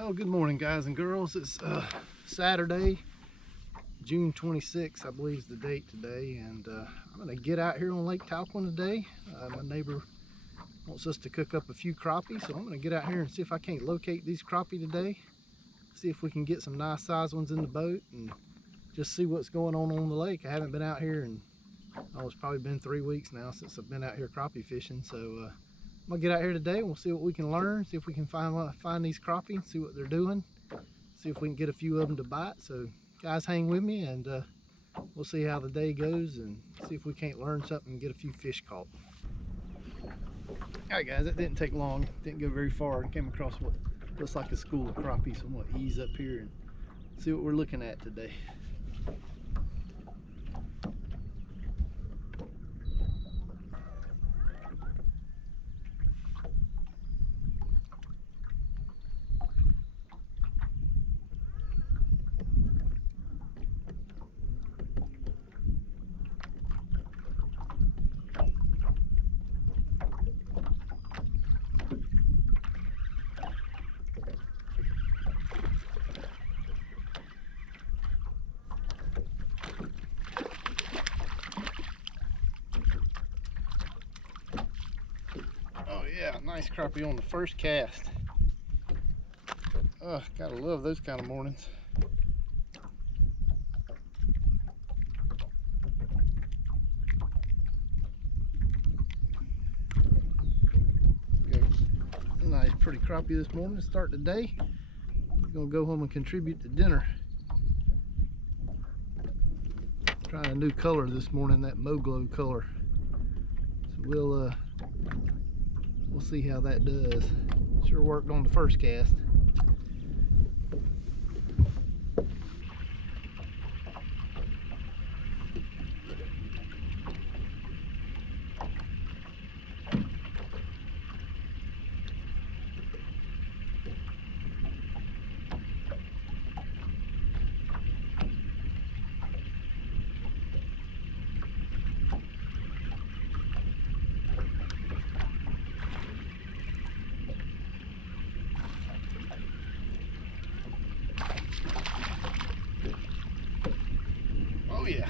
Well, good morning, guys and girls. It's Saturday, June 26th, I believe is the date today, and I'm going to get out here on Lake Talquin today. My neighbor wants us to cook up a few crappie, so I'm going to get out here and see if I can't locate these crappie today. See if we can get some nice size ones in the boat and just see what's going on the lake. I haven't been out here in, it's probably been 3 weeks now since I've been out here crappie fishing, so I'm gonna get out here today and we'll see what we can learn, see if we can find these crappie, see what they're doing, see if we can get a few of them to bite. So guys, hang with me and we'll see how the day goes and see if we can't learn something and get a few fish caught. Alright guys, that didn't take long, didn't go very far, and came across what looks like a school of crappie, so I'm gonna ease up here and see what we're looking at today. Yeah, nice crappie on the first cast. Oh, gotta love those kind of mornings. Nice pretty crappie this morning to start the day. We're gonna go home and contribute to dinner. Trying a new color this morning, that Moglow color. So we'll see how that does. Sure worked on the first cast. Oh yeah,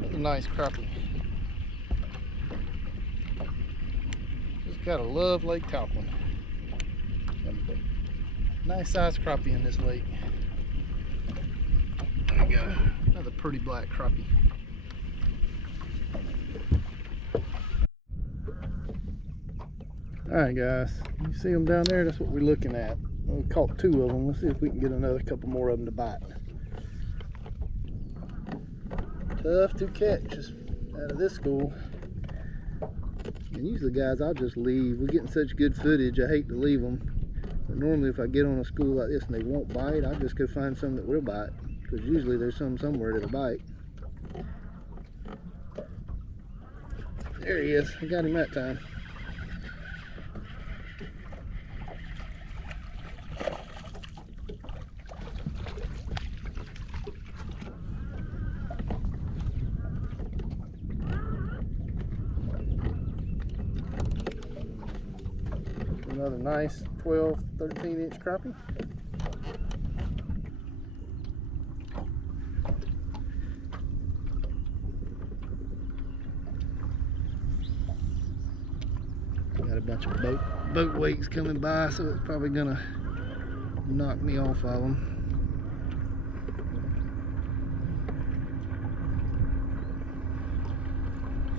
that's a nice crappie. Just gotta love Lake Talquin. Nice size crappie in this lake. There we go, another pretty black crappie. Alright guys, you see them down there? That's what we're looking at. We caught 2 of them. Let's see if we can get another couple more of them to bite. Tough to catch out of this school. And usually guys, I'll just leave. We're getting such good footage, I hate to leave them. But normally if I get on a school like this and they won't bite, I'll just go find some that will bite. Because usually there's some somewhere that'll bite. There he is, I got him that time. Another nice 12, 13-inch crappie. Got a bunch of boat wakes coming by, so it's probably gonna knock me off of them.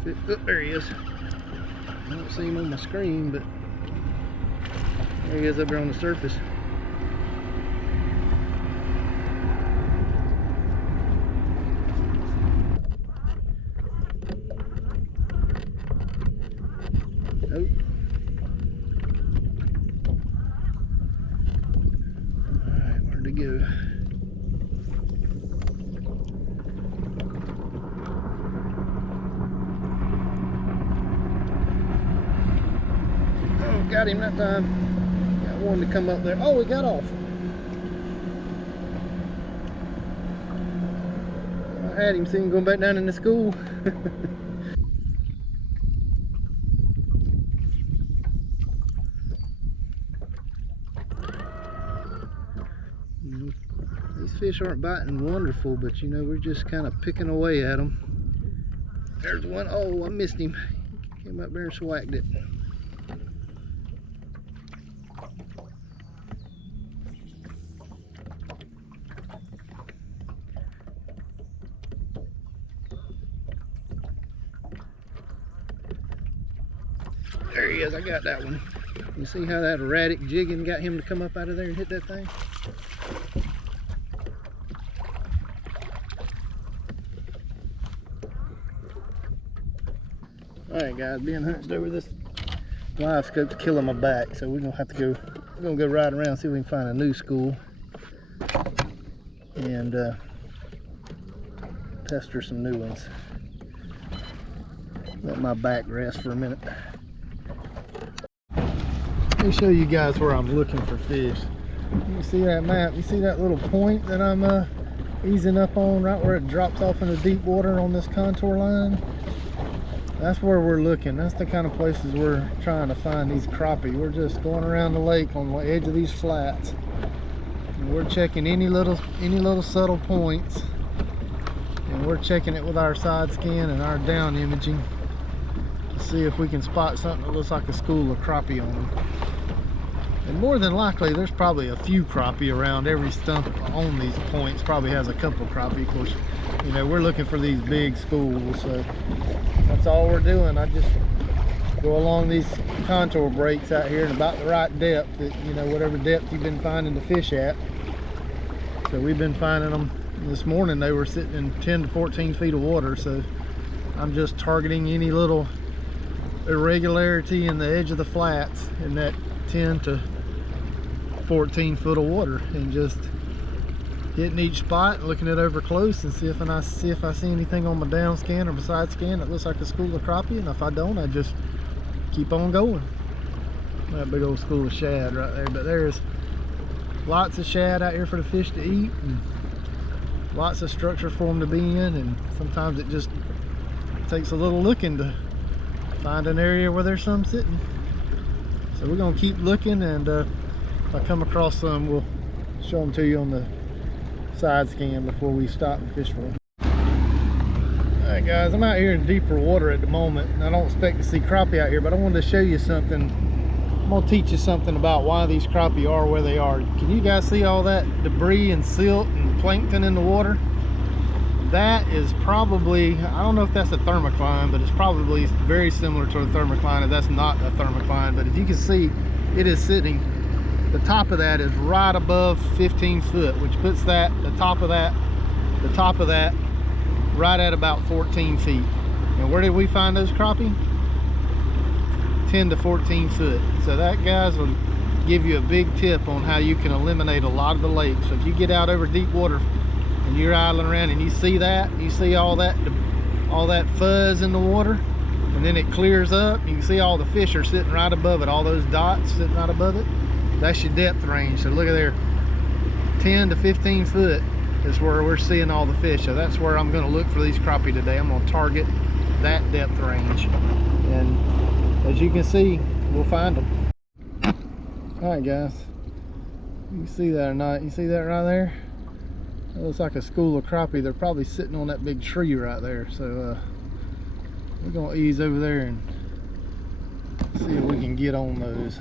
Oh, there he is. I don't see him on my screen, but there he is up there on the surface. Nope. Alright, where'd he go? Oh, got him that time. Wanted to come up there. Oh, he got off. I had him, see him going back down in the school. These fish aren't biting wonderful, but you know, we're just kind of picking away at them. There's one. Oh, I missed him. He came up there and swacked it. There he is. I got that one. You see how that erratic jigging got him to come up out of there and hit that thing? Alright guys, being hunched over this Livescope's killing my back, so we're gonna have to go, we're gonna go ride around, see if we can find a new school and pester some new ones. Let my back rest for a minute. Let me show you guys where I'm looking for fish. You see that map? You see that little point that I'm easing up on, right where it drops off into deep water on this contour line? That's where we're looking. That's the kind of places we're trying to find these crappie. We're just going around the lake on the edge of these flats, and we're checking any little subtle points, and we're checking it with our side scan and our down imaging to see if we can spot something that looks like a school of crappie on them. And more than likely, there's probably a few crappie around. Every stump on these points probably has a couple crappie. Of course, you know, we're looking for these big schools, so that's all we're doing. I just go along these contour breaks out here at about the right depth, that, you know, whatever depth you've been finding the fish at. So we've been finding them. This morning they were sitting in 10 to 14 feet of water, so I'm just targeting any little irregularity in the edge of the flats in that 10 to 14 foot of water, and just hitting each spot and looking it over close and see if I see anything on my down scan or my side scan that looks like a school of crappie, and if I don't, I just keep on going. That big old school of shad right there. But there's lots of shad out here for the fish to eat, and lots of structure for them to be in, and sometimes it just takes a little looking to find an area where there's some sitting. So we're gonna keep looking, and if I come across some, we'll show them to you on the side scan before we stop and fish for them. Alright guys, I'm out here in deeper water at the moment, and I don't expect to see crappie out here, but I wanted to show you something. I'm gonna teach you something about why these crappie are where they are. Can you guys see all that debris and silt and plankton in the water? That is probably, I don't know if that's a thermocline, but it's probably very similar to a thermocline if that's not a thermocline. But if you can see, it is sitting, the top of that is right above 15 foot, which puts that, the top of that right at about 14 feet. And where did we find those crappie? 10 to 14 foot. So that, guys, will give you a big tip on how you can eliminate a lot of the lakes. So if you get out over deep water and you're idling around and you see that, you see all that fuzz in the water, and then it clears up, you can see all the fish are sitting right above it, all those dots sitting right above it. That's your depth range. So look at there, 10 to 15 foot is where we're seeing all the fish. So that's where I'm going to look for these crappie today. I'm going to target that depth range, and as you can see, we'll find them. All right guys, you can see that or not? You see that right there? It looks like a school of crappie. They're probably sitting on that big tree right there. So we're gonna ease over there and see if we can get on those.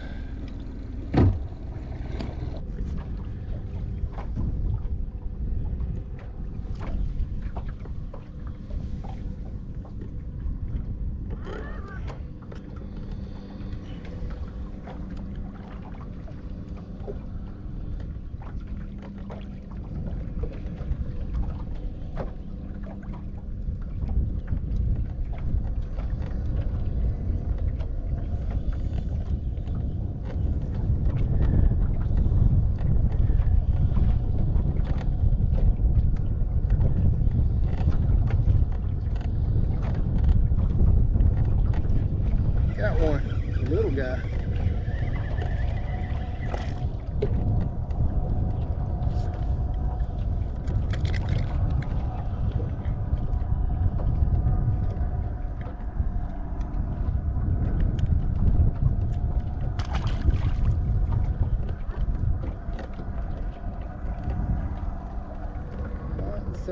Got one, a little guy.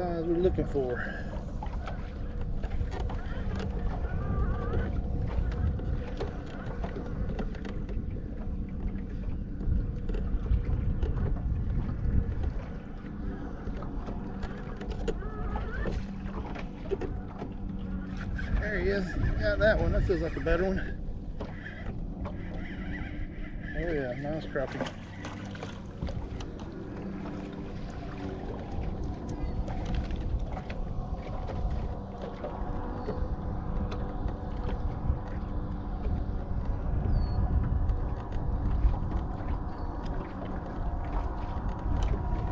size we're looking for. There he is. Got that one. That feels like a better one. Oh yeah, nice crappie.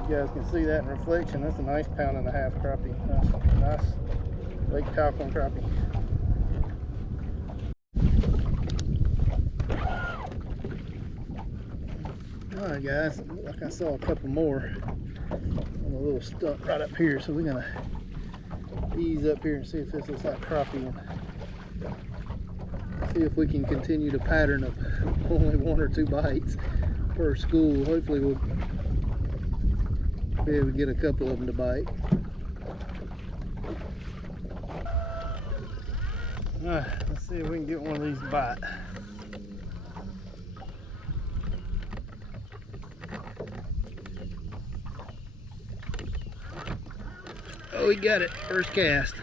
You guys can see that in reflection. That's a nice 1.5 pound crappie. Nice Lake Talquin crappie. Alright guys, look like I saw a couple more on a little stump right up here, so we're gonna ease up here and see if this looks like crappie and see if we can continue the pattern of only 1 or 2 bites per school. Hopefully we'll be able to get a couple of them to bite. Alright, let's see if we can get one of these to bite. Oh, we got it. First cast.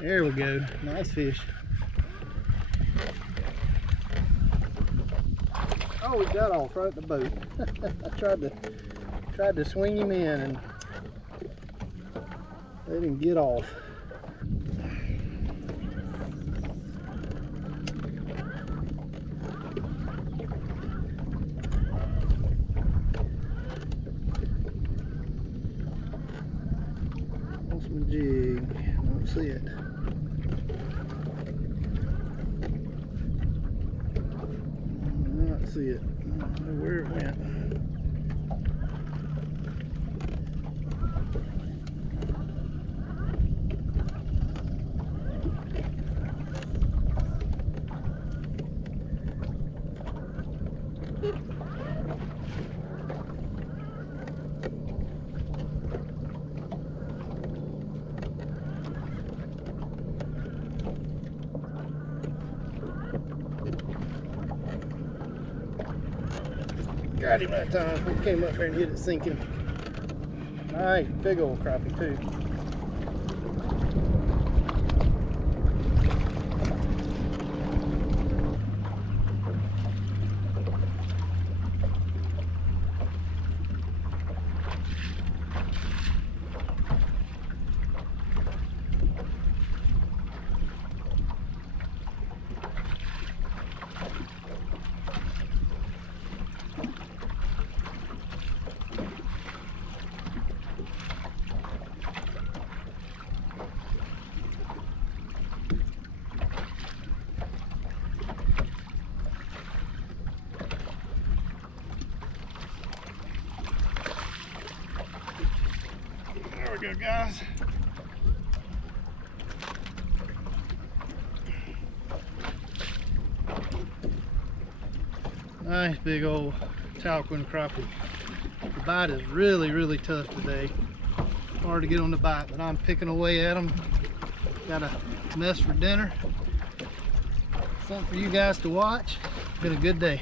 There we go. Nice fish. Oh, we got off right at the boat. I tried to swing him in and let him get off. On some jig. Don't see it. Not see it. I don't know where it went. Got him that time. He came up there and hit it sinking. Nice, big old crappie too. There we go, guys. Nice big old Talquin crappie. The bite is really tough today. Hard to get on the bite, but I'm picking away at them. Got a mess for dinner. Something for you guys to watch. Been a good day.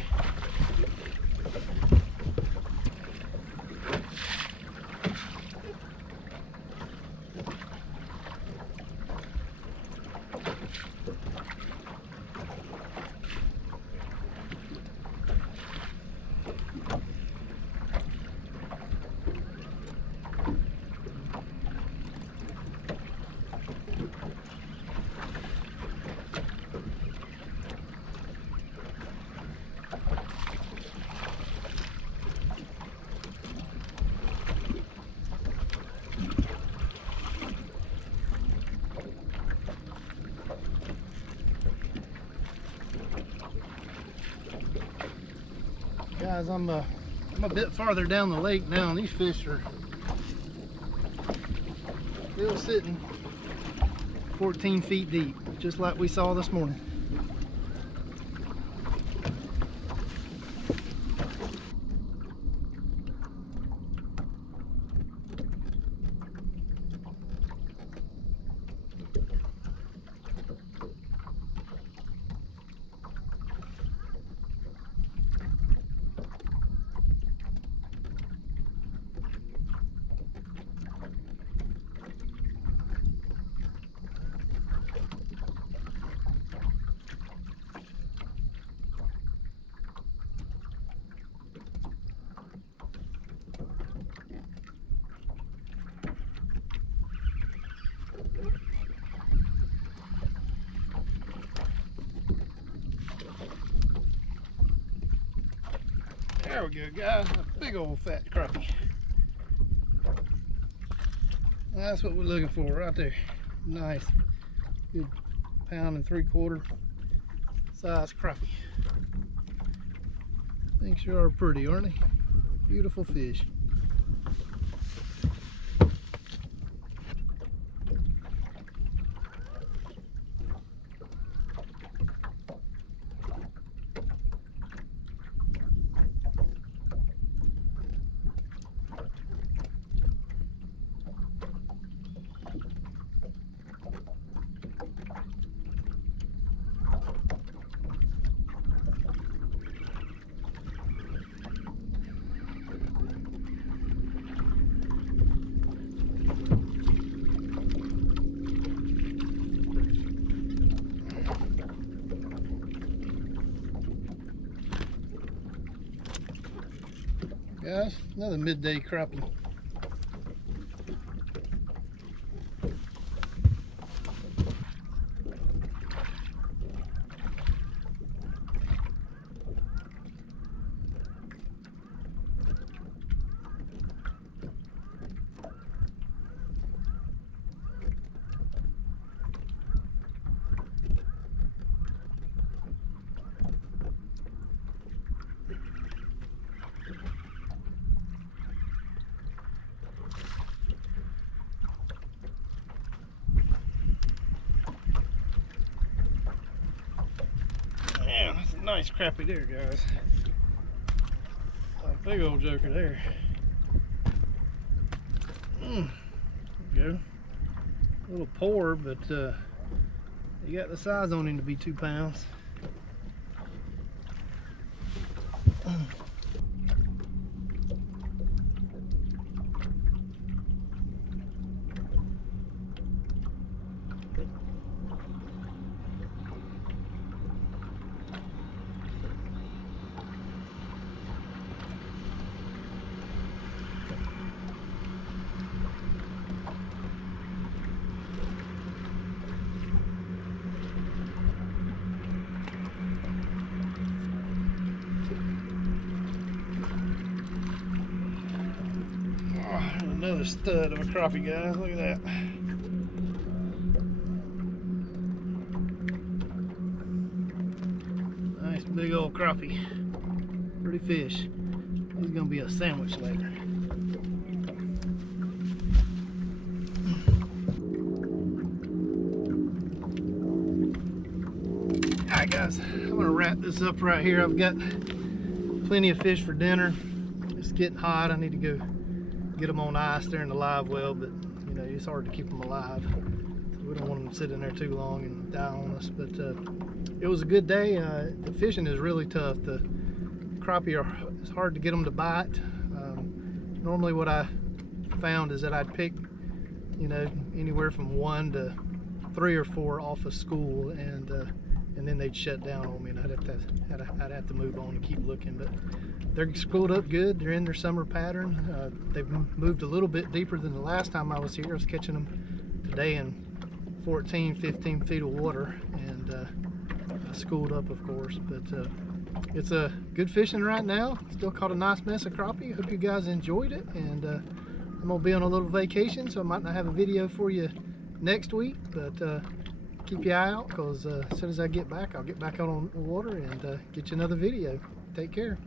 Guys, I'm a bit farther down the lake now, and these fish are still sitting 14 feet deep, just like we saw this morning. There we go, guys. A big old fat crappie. That's what we're looking for right there. Nice. Good £1.75 size crappie. They sure are pretty, aren't they? Beautiful fish. Guys, another midday crappie. Man, that's a nice crappie there, guys. A big old joker there. There we go. A little poor, but you got the size on him to be 2 pounds. Another stud of a crappie, guys. Look at that. Nice big old crappie. Pretty fish. He's gonna be a sandwich later. Alright guys, I'm gonna wrap this up right here. I've got plenty of fish for dinner. It's getting hot. I need to go get them on ice there in the live well, but you know, it's hard to keep them alive. So we don't want them to sit in there too long and die on us. But it was a good day. The fishing is really tough. The crappie it's hard to get them to bite. Normally what I found is that I'd pick, you know, anywhere from 1 to 3 or 4 off of school, and then they'd shut down on me, and I'd have to move on and keep looking. But they're schooled up good. They're in their summer pattern. They've moved a little bit deeper than the last time I was here. I was catching them today in 14, 15 feet of water, and schooled up, of course. But it's a good fishing right now. Still caught a nice mess of crappie. Hope you guys enjoyed it. And I'm gonna be on a little vacation, so I might not have a video for you next week, but keep your eye out, because as soon as I get back, I'll get back out on the water and get you another video. Take care.